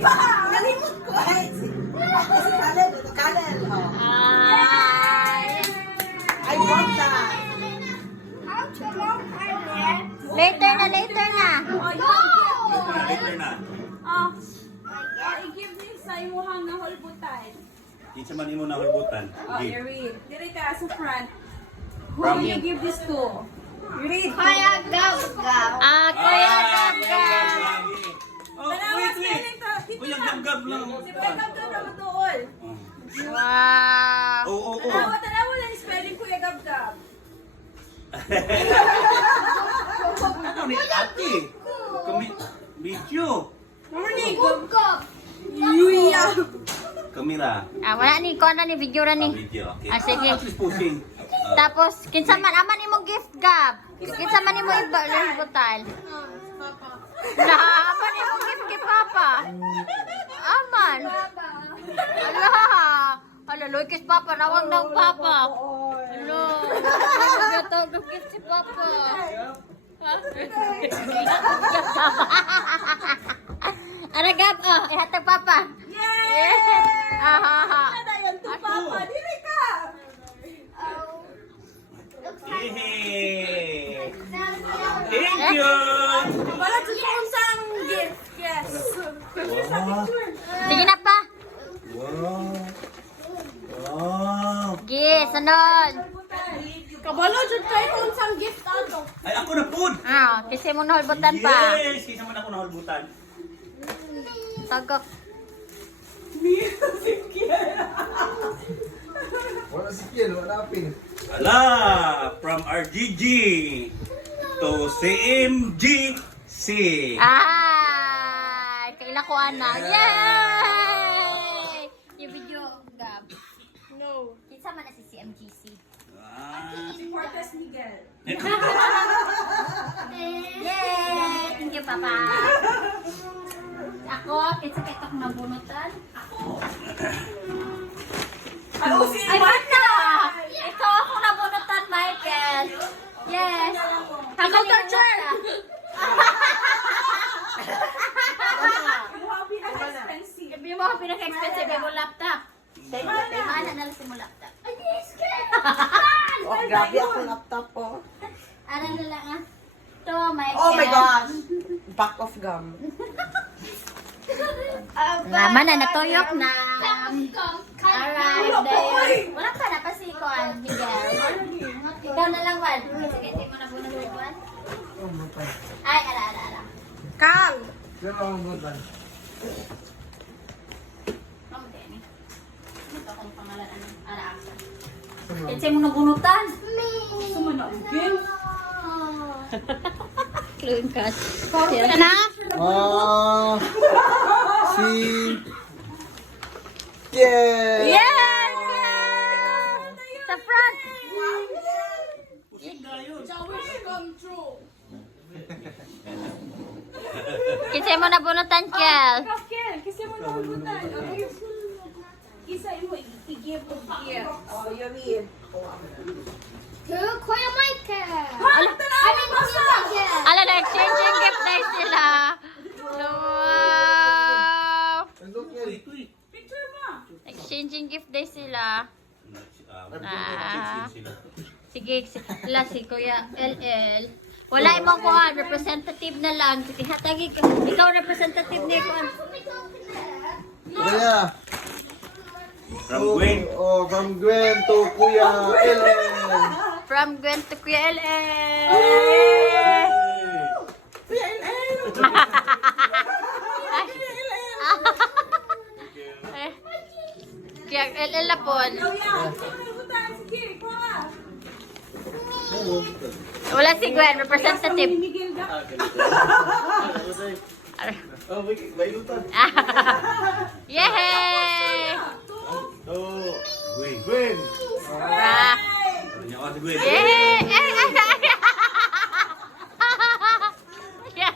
pa! Nalimot ko eh. Kasi Kalel. I love that. Later na. Later na. I-give this sa imuhang na holbutan. Isa man imo na hulbutan. You read. Diri ka sa front. Who From- do you give this to? You read. Kuya Gab-Gab. Kuya Gab-Gab. Oh, wait. Kuya gab-gab lang. Si Kuya Gab-Gab na matuol. Wow. Oo. Tanawa lang spelling Kuya Gab-Gab. Ano ni ate? Video. Yuya. Kamera. Wala ni, kuha na ni, video na ni. Video, okay. Sige. At least posting. Tapos, kinsa man, aman imong gift, Gab. Kinsa man imong ibutal. Aman imong gift kay Papa. Aman. Ala, Lucas Papa, nawag ng Papa. Hello. Gatawag gift si Papa. Ano, Gab? Ihatag Papa. Yay! Dayan to Papa. Dili ka. Yay! Thank you! Wala tutong sang gift. Yes. Wow! Sige na pa. Wow! Sige, sunod. Kabalo jud kay kung sang gift ato. Ay, ako na food! Kasi mo nahulbutan pa. Yes! Kisa man ako nahulbutan. Sagok. Wala si Kiel, wala pin. Ala! From RGG to CMGC. Kaila ko ana. Yay! Yung video, Gab. No. Kinsa man na si CMGC. Si Cortez Miguel. Yay! Thank you, Papa. Ako, kinsa kay tok nabunutan? Ano si Ay, basta! Ikaw ako nabunutan, Michael. Yes. Ikaw, teacher! Yung mga pinaka-expensive yung laptop. Ano na lang mo laptop? Oh, grabe ako laptop po. Ano na lang Ito, Michael. Oh my gosh. Back of gum. Naman na, natuyok na. Alright, dahil. Wala pa na pa si Juan, Miguel. Ikaw na lang, Juan. Sige, hindi mo na muna si Juan. Ay, ala. Kang! Pero ang butan. Mamutin eh. Ito kung pangalan ala aksa. Kasi mo nabunutan. Sumano ang gift. Clue cut. Na? Si Kiel. Yes! Sa front. Wish come true. Kasi mo nabunutan, Kiel. Kel, kasi mo nahugutan. Isa mo i-give o gift. Oh, you read. Kuya Michael. Ano tanawa mo sa? Ala na, exchanging gift na sila. Wow! Picture mo. Exchanging gift day sila. Sige, sila si Kuya LL. Wala imong kuhan, representative na lang. Sige, hatagi ka. Ikaw representative ni kuhan. Kuya. From Gwen. Oh, from Gwen to Kuya Ellen. From Gwen to Kuya LL. Kuya LL. Kuya LL lapon. Oh yeah, kasi mo nahugutan. Sige, kuha. Wala si Gwen, representative. Miguel ka. Oh, may lutan. Yay! Oh, Gwen. Gwen. Ra. Ano niya ako si Gwen? Yay! Yeah,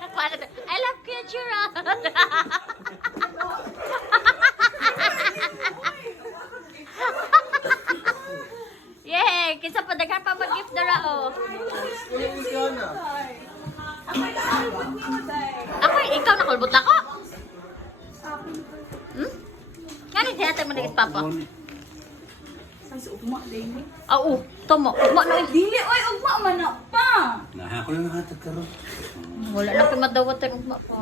I love Kuya Gerald. Yay! Kinsa pa daghan pa mag-gift na rao. Luciana. Ako'y nakalbot ni mo, day. Ako, ikaw nakulbot ako. Ani siya tayo manigit papa. Sa ugma din. Oo, tomo. Ugma na eh. Dili oy ugma man na pa. Nah, ako lang hatag karon. Wala na kayo madawat ang ugma pa.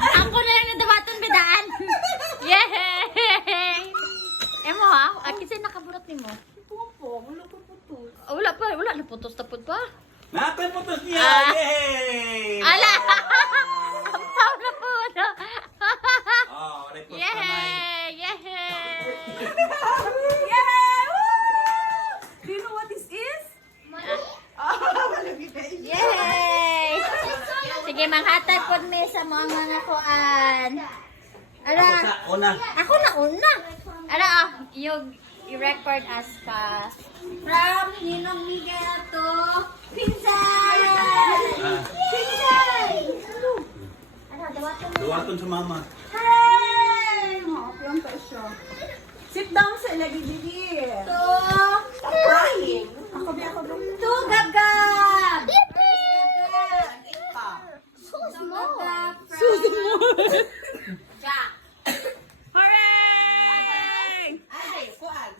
Ako na lang nadawatan bidaan. Yay! Emo ha? Kasi nakaburat ni mo. Popo, wala ko putos. Wala pa, wala na putos tapos pa. Natin putos niya. Ah. Yay! Ala! Ang pao na po na. Oh, record Yay! kamay. Yay! Yeah! Woo! Do you know what this is? Yay! Sige, manghatag po mi sa mga kuan. Ala, Sa una. ako na una. Ala, yung i-record as ka. From Ninong Miguel to Pinsan! Ah, Pinsan! Ano, dawaton mo. duwaton sa mama. Hey! Maaplang ka siya. Sit down sa lagi dili. To, Ako ba? to Gab-Gab! So small. Jack. Hooray! Ay, kuan.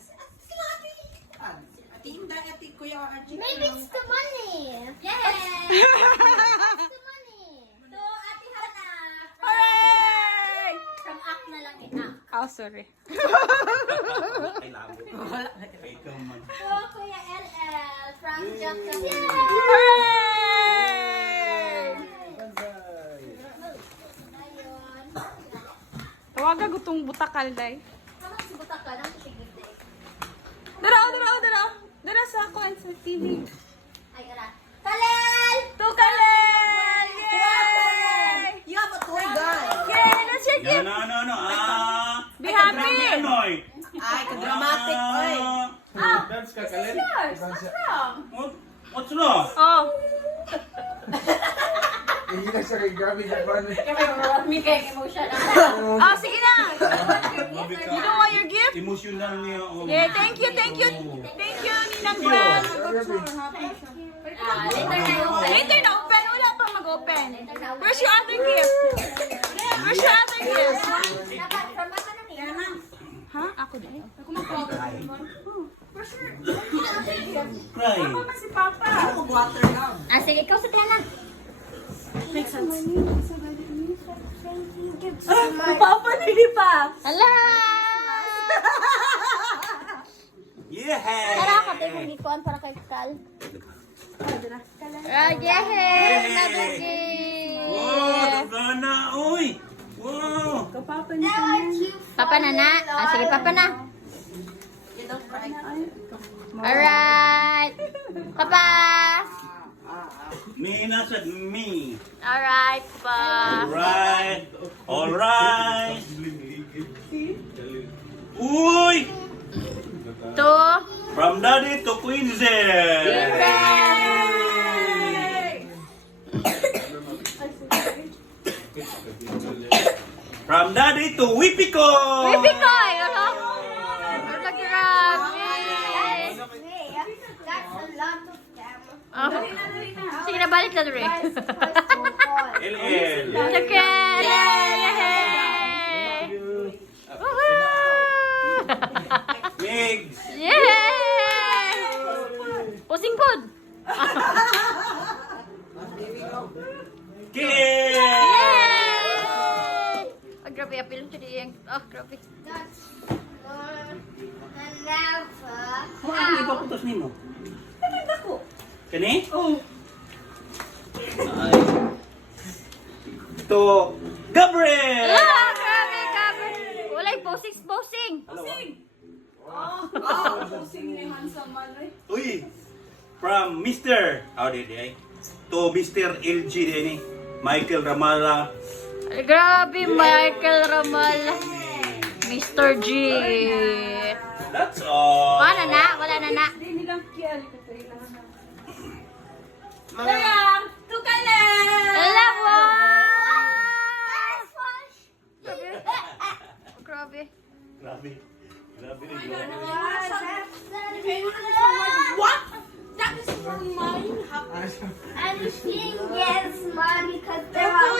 Tinda ati kuya Archie. Maybe it's the money. Yay! It's the money. To Ate Hana. Hooray! From Ak na lang eh. Ak. Oh, sorry. Ay, labo. Ay, ikaw man. To Kuya LL from Jackson. Hooray! Ayun. Tawaga gutong butakal day. Kamu si Butak ka nang siginte. Dara. Dara sa ako and sa TV. Ay, ara. Kalel! Tukalel! Yay! You have a toy gun. Yay! Let's shake it! No. Be happy! Anoy. Ay, ka-dramatic, oy. Dance ka, Kalen. Yours! What's wrong? What's wrong? Oh! Hindi na siya kay Grabe Japan. May kaya emotion Oh, sige na! Grabe ka. You don't want your gift? Emotional niya. Oh. Yeah, thank you! Thank you, Ninang Gwen! Later na yung Later na open. Wala pa mag-open. Where's your other gift? Where's your other gift? Dapat, from baka na niya. Ha? Ako din. Ako mag-open. Cry. Mama si Papa. Ako water gun. Sige, ikaw sa tiyanan. Papa, hindi pa. Hala! Yeah. Tara, katay kong ikuan para kay Kal. Yay! Yay! Nabugin! Wow, gana, uy. Wow. Papa, hindi Papa na na. Sige, Papa na. You don't cry. Alright. Papa! Me nasad me. Alright, Papa. Alright. Uy. To. From daddy to Quinzel. From daddy to Wipiko. Baby ko! Ano? Ano, grabe. Oh. Sige na, balik na rin. LL. Chicken! Yay! Woohoo! Migs. Yay! Pusing pod! Kid. Yay! Oh, grabe, apil siya diyang. Oh, grabe. Ano ba putos nimo? Kani? Oh. Ay. To Gabriel. Ah, grabe. Walay posing. Pusing ni handsome man eh. Uy. From Mr. To Mr. LG din ni Michael Ramala. Ay, grabe, Michael Ramal. Mr. G. That's all. Wala na na. Hindi lang kiyali ka tayo lang na. Sayang! Tukalel! Alam mo! Grabe. Grabe. What? That is from mine. I'm seeing yes, Mom, because Ito